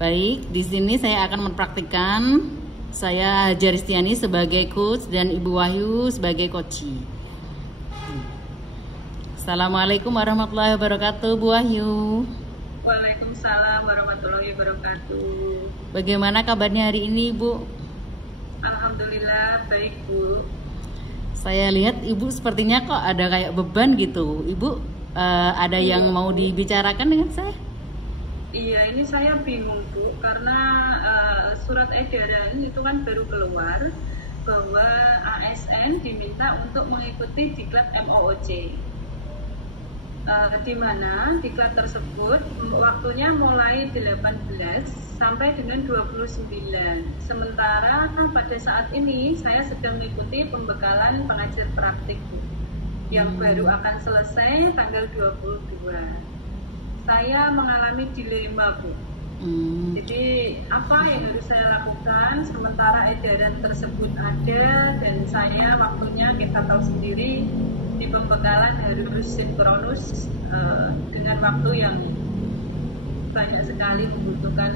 Baik, di sini saya akan mempraktikkan. Saya Hajar Istiani sebagai coach dan Ibu Wahyu sebagai coachee. Assalamualaikum warahmatullahi wabarakatuh, Bu Wahyu. Waalaikumsalam warahmatullahi wabarakatuh. Bagaimana kabarnya hari ini, Bu? Alhamdulillah baik, Bu. Saya lihat Ibu sepertinya kok ada kayak beban gitu. Ibu ada yang mau dibicarakan dengan saya? Iya, ini saya bingung, Bu, karena surat edaran itu kan baru keluar bahwa ASN diminta untuk mengikuti diklat MOOC. Di mana diklat tersebut waktunya mulai 18 sampai dengan 29. Sementara pada saat ini saya sedang mengikuti pembekalan pengajar praktik, Bu, yang baru akan selesai tanggal 22. Saya mengalami dilema, Bu. Jadi apa yang harus saya lakukan sementara edaran tersebut ada dan saya waktunya kita tahu sendiri di pembekalan harus sinkronus dengan waktu yang banyak sekali membutuhkan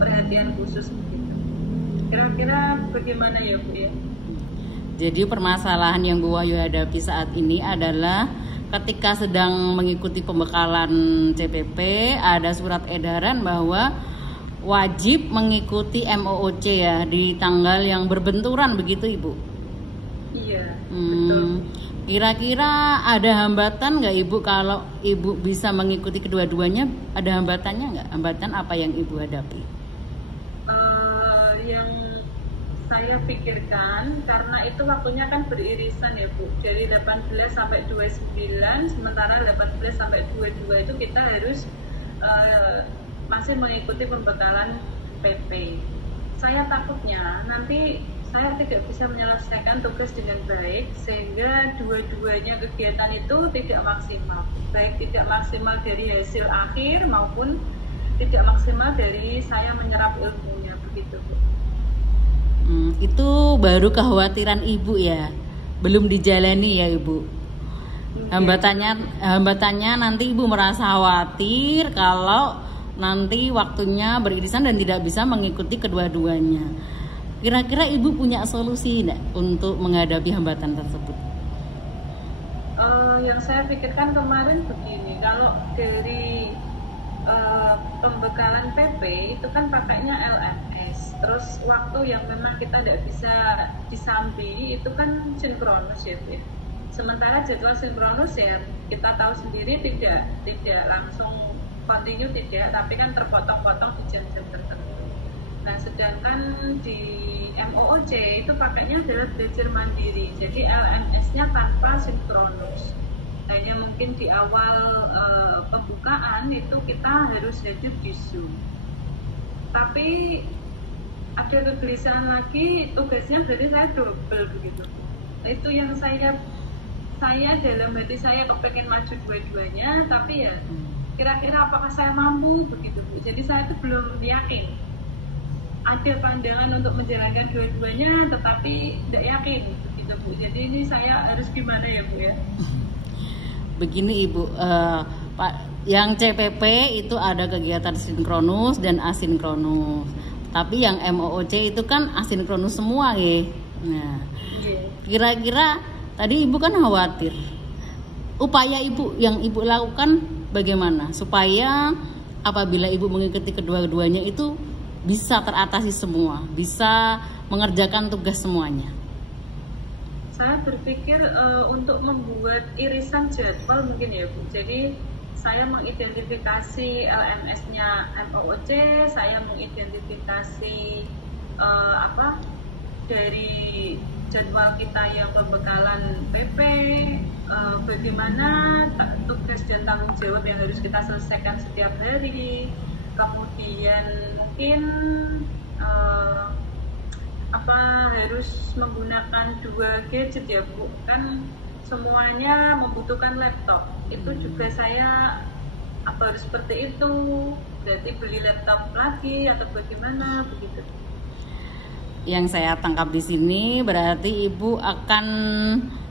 perhatian khusus begitu. Kira-kira bagaimana ya, Bu ya? Jadi permasalahan yang Bu Wahyu hadapi saat ini adalah ketika sedang mengikuti pembekalan CPP ada surat edaran bahwa wajib mengikuti MOOC ya di tanggal yang berbenturan begitu, Ibu? Iya, betul. Kira-kira ada hambatan nggak, Ibu, kalau Ibu bisa mengikuti kedua-duanya? Ada hambatannya nggak? Hambatan apa yang Ibu hadapi? Yang saya pikirkan karena itu waktunya kan beririsan ya, Bu. Dari 18 sampai 29, sementara 18 sampai 22 itu kita harus masih mengikuti pembekalan PP. Saya takutnya nanti saya tidak bisa menyelesaikan tugas dengan baik sehingga dua-duanya kegiatan itu tidak maksimal. Baik tidak maksimal dari hasil akhir maupun tidak maksimal dari saya menyerap ilmunya begitu, Bu. Itu baru kekhawatiran Ibu ya, belum dijalani ya, Ibu. Hambatannya nanti Ibu merasa khawatir kalau nanti waktunya beririsan dan tidak bisa mengikuti kedua-duanya. Kira-kira Ibu punya solusi enggak untuk menghadapi hambatan tersebut? Yang saya pikirkan kemarin begini, kalau dari pembekalan PP itu kan pakainya LMS, terus waktu yang memang kita tidak bisa disambi itu kan sinkronus ya, Bu. Sementara jadwal sinkronus ya kita tahu sendiri tidak langsung continue, tidak, tapi kan terpotong-potong di jam-jam tertentu. Nah, sedangkan di MOOC itu pakainya adalah belajar mandiri, jadi LMS-nya tanpa sinkronus. Hanya mungkin di awal pembukaan itu kita harus hadir di Zoom. Tapi ada kegelisahan lagi, tugasnya berarti saya double begitu. Itu yang saya dalam hati saya kepengen maju dua-duanya, tapi ya kira-kira apakah saya mampu begitu, Bu. Jadi saya itu belum yakin. Ada pandangan untuk menjalankan dua-duanya, tetapi tidak yakin begitu, Bu. Jadi ini saya harus gimana ya, Bu ya? Begini, Ibu, Pak, yang CPP itu ada kegiatan sinkronus dan asinkronus. Tapi yang MOOC itu kan asinkronus semua ya. Nah, kira-kira tadi Ibu kan khawatir. Upaya Ibu yang Ibu lakukan bagaimana supaya apabila Ibu mengikuti kedua-duanya itu bisa teratasi semua, bisa mengerjakan tugas semuanya? Saya berpikir untuk membuat irisan jadwal mungkin ya, Bu. Jadi saya mengidentifikasi LMS-nya MOOC, saya mengidentifikasi dari jadwal kita yang pembekalan PP, bagaimana tugas dan tanggung jawab yang harus kita selesaikan setiap hari, kemudian mungkin harus menggunakan 2 gadget ya, Bu, kan semuanya membutuhkan laptop. Itu juga saya harus seperti itu, berarti beli laptop lagi atau bagaimana begitu. Yang saya tangkap di sini berarti Ibu akan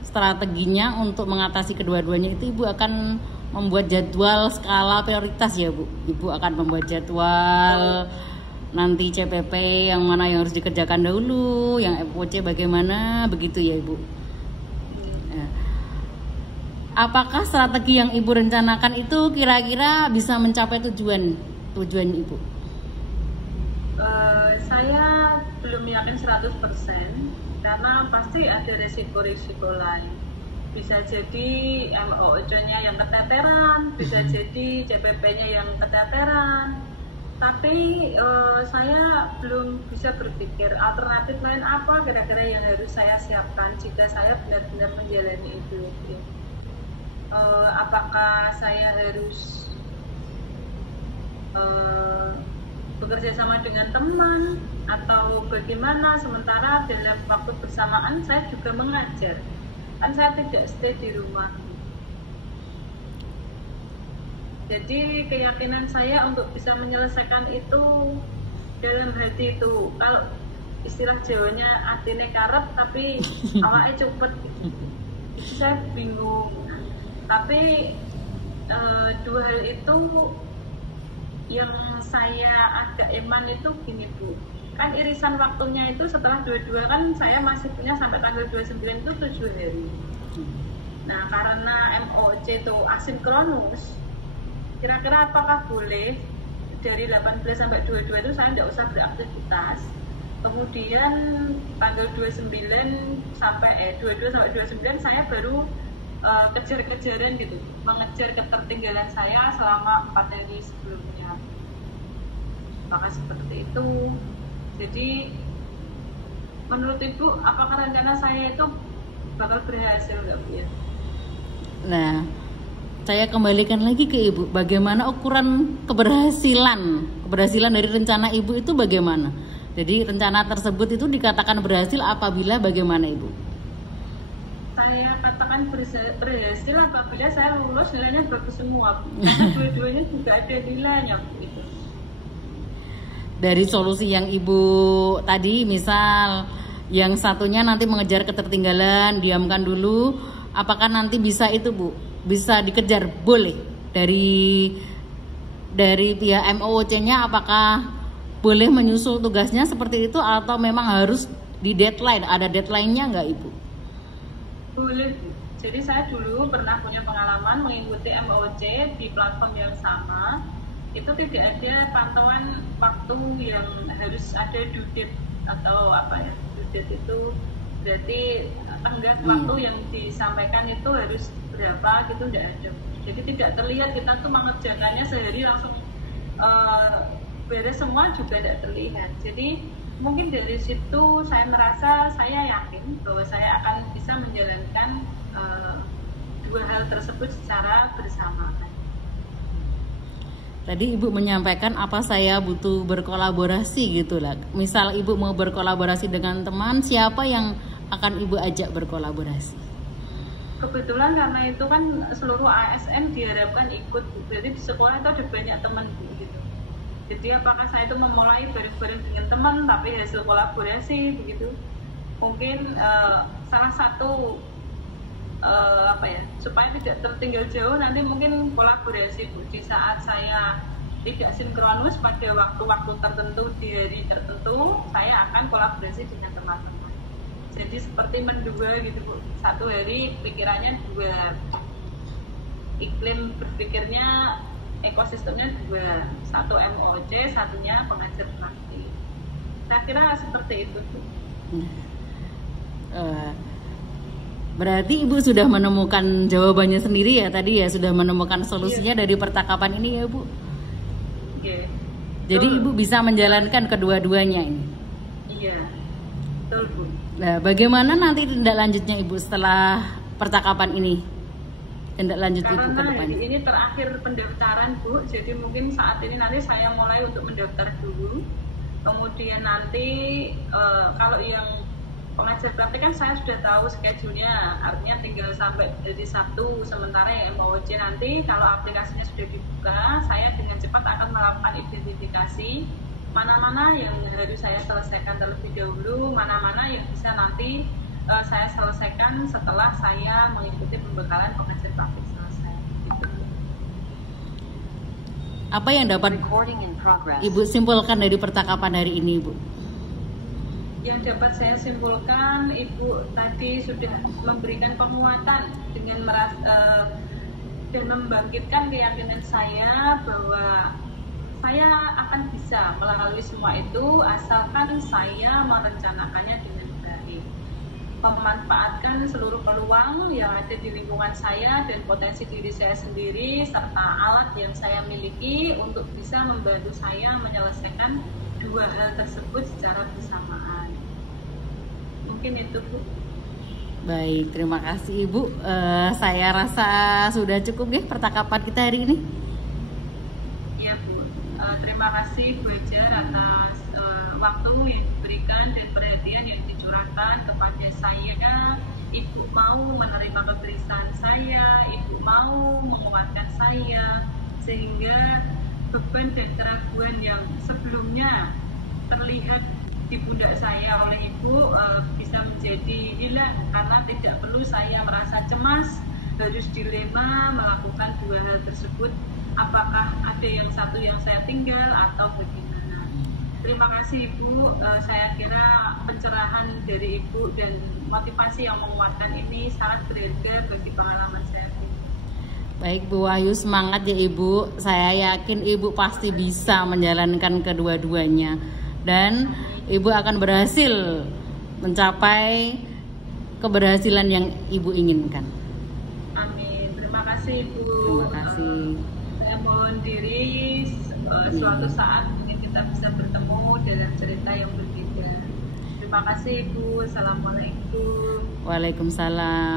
strateginya untuk mengatasi kedua-duanya itu Ibu akan membuat jadwal skala prioritas ya Bu. Ibu akan membuat jadwal nanti CPP yang mana yang harus dikerjakan dahulu, yang MOC bagaimana, begitu ya Ibu. Apakah strategi yang Ibu rencanakan itu kira-kira bisa mencapai tujuan Ibu? Saya belum yakin 100% karena pasti ada resiko-resiko lain. Bisa jadi MOOC-nya yang keteteran, bisa jadi CPP-nya yang keteteran. Tapi saya belum bisa berpikir alternatif lain apa kira-kira yang harus saya siapkan jika saya benar-benar menjalani itu. Apakah saya harus bekerja sama dengan teman atau bagaimana, sementara dalam waktu bersamaan saya juga mengajar, kan saya tidak stay di rumah. Jadi keyakinan saya untuk bisa menyelesaikan itu dalam hati itu, kalau istilah Jawanya atine karep tapi awake cepet, itu saya bingung. Tapi dua hal itu yang saya agak eman itu gini Bu, kan irisan waktunya itu setelah 22 kan saya masih punya sampai tanggal 29 itu 7 hari. Nah karena MOC itu asinkronus, kira-kira apakah boleh dari 18 sampai 22 itu saya tidak usah beraktivitas, kemudian tanggal 29 sampai 22 sampai 29 saya baru kejar-kejaran gitu, mengejar ketertinggalan saya selama 4 hari sebelumnya. Maka seperti itu. Jadi menurut Ibu, apakah rencana saya itu bakal berhasil nggak Bu ya? Nah, saya kembalikan lagi ke Ibu, bagaimana ukuran keberhasilan dari rencana Ibu itu bagaimana? Jadi rencana tersebut itu dikatakan berhasil apabila bagaimana Ibu? Saya katakan berhasil apabila saya lulus nilainya bagus semua, karena dua-duanya juga ada nilainya gitu. Dari solusi yang Ibu tadi, misal yang satunya nanti mengejar ketertinggalan, diamkan dulu, apakah nanti bisa itu Bu, bisa dikejar? Boleh dari pihak MOOC-nya, apakah boleh menyusul tugasnya seperti itu atau memang harus di deadline, ada deadline-nya nggak Ibu? Boleh. Jadi saya dulu pernah punya pengalaman mengikuti MOOC di platform yang sama. Itu tidak ada pantauan waktu yang harus ada due date atau apa ya, due date itu berarti tenggat waktu yang disampaikan itu harus berapa gitu, tidak ada. Jadi tidak terlihat kita tuh mengerjakannya sehari langsung beres semua, juga tidak terlihat. Jadi mungkin dari situ saya merasa, saya yakin bahwa saya akan bisa menjalankan dua hal tersebut secara bersamaan. Tadi Ibu menyampaikan apa saya butuh berkolaborasi gitu lah. Misal Ibu mau berkolaborasi dengan teman, siapa yang akan Ibu ajak berkolaborasi? Kebetulan karena itu kan seluruh ASN diharapkan ikut, berarti di sekolah itu ada banyak teman gitu. Jadi apakah saya itu memulai bareng-bareng dengan teman tapi hasil kolaborasi begitu? Mungkin salah satu supaya tidak tertinggal jauh, nanti mungkin kolaborasi Bu, di saat saya tidak sinkronus pada waktu-waktu tertentu di hari tertentu, saya akan kolaborasi dengan teman-teman. Jadi seperti mendua gitu Bu, satu hari pikirannya dua, iklim berpikirnya, ekosistemnya dua, satu MOOC, satunya pengajar praktik. Saya kira seperti itu Bu. Berarti Ibu sudah menemukan jawabannya sendiri ya tadi ya, sudah menemukan solusinya dari percakapan ini ya Bu. Jadi Ibu bisa menjalankan kedua-duanya ini. Iya, betul Bu. Nah, bagaimana nanti tindak lanjutnya Ibu setelah percakapan ini? Tindak lanjut Ibu ke depan. Karena ini terakhir pendaftaran Bu, jadi mungkin saat ini nanti saya mulai untuk mendaftar dulu. Kemudian nanti kalau yang pengajar praktik kan saya sudah tahu schedule-nya, artinya tinggal sampai dari Sabtu. Sementara yang MOOC nanti kalau aplikasinya sudah dibuka, saya dengan cepat akan melakukan identifikasi mana-mana yang harus saya selesaikan terlebih dahulu, mana-mana yang bisa nanti saya selesaikan setelah saya mengikuti pembekalan pengajar praktik selesai. Gitu. Apa yang dapat Ibu simpulkan dari percakapan hari ini, Ibu? Yang dapat saya simpulkan, Ibu tadi sudah memberikan penguatan dengan dan membangkitkan keyakinan saya bahwa saya akan bisa melalui semua itu asalkan saya merencanakannya dengan baik, memanfaatkan seluruh peluang yang ada di lingkungan saya dan potensi diri saya sendiri serta alat yang saya miliki untuk bisa membantu saya menyelesaikan dua hal tersebut secara bersamaan. Mungkin itu, Bu. Baik, terima kasih Ibu. Saya rasa sudah cukup ya percakapan kita hari ini. Ya, Bu. Terima kasih Bu Hajar atas waktu yang diberikan dan perhatian yang dicurahkan kepada saya. Ibu mau menerima kegelisahan saya, Ibu mau menguatkan saya, sehingga beban dan keraguan yang sebelumnya terlihat di pundak saya oleh Ibu bisa menjadi hilang karena tidak perlu saya merasa cemas, harus dilema melakukan dua hal tersebut, apakah ada yang satu yang saya tinggal atau bagaimana. Terima kasih Ibu, saya kira pencerahan dari Ibu dan motivasi yang menguatkan ini sangat berharga bagi pengalaman saya. Baik Bu Wahyu, semangat ya Ibu. Saya yakin Ibu pasti bisa menjalankan kedua-duanya dan Ibu akan berhasil mencapai keberhasilan yang Ibu inginkan. Amin. Terima kasih Ibu. Terima kasih. Saya mohon diri suatu saat mungkin kita bisa bertemu dalam cerita yang berbeda. Terima kasih Ibu. Assalamualaikum. Waalaikumsalam.